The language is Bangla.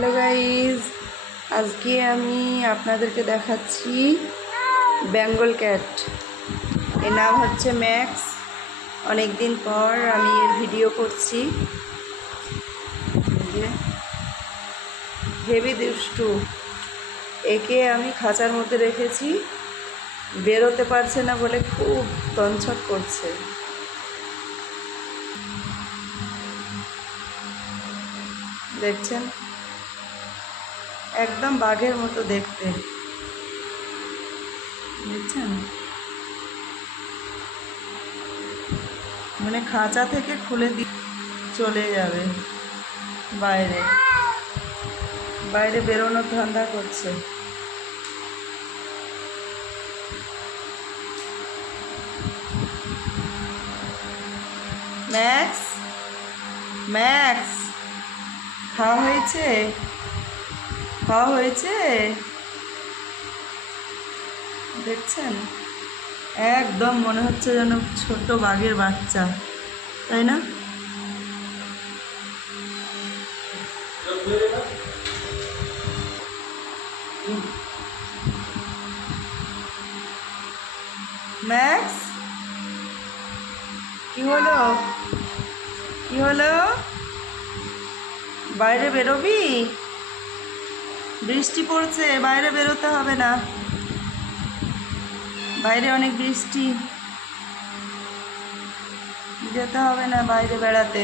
হ্যালো গাইজ, আজকে আমি আপনাদেরকে দেখাচ্ছি বেঙ্গল ক্যাট। এর নাম হচ্ছে ম্যাক্স। অনেক দিন পর আমি এর ভিডিও করছি। হেভি দুষ্টু। একে আমি খাঁচার মধ্যে রেখেছি, বেরোতে পারছে না বলে খুব তঞ্ছট করছে। দেখছেন, একদম বাঘের মতো দেখতে। দেখছেন, মানে খাঁচা থেকে খুলে দিয়ে চলে যাবে বাইরে। বাইরে বেরোনোর ধান্দা করছে। ম্যাক্স, ম্যাক্স, খাওয়া হয়েছে? খাওয়া হয়েছে? দেখছেন, একদম মনে হচ্ছে যেন ছোট বাঘের বাচ্চা, তাই না? ম্যাক্স, কি হলো? কি হলো? বাইরে বেরোবি? বৃষ্টি পড়ছে, বাইরে বেরোতে হবে না। বাইরে অনেক বৃষ্টি, যেতে হবে না বাইরে বেড়াতে।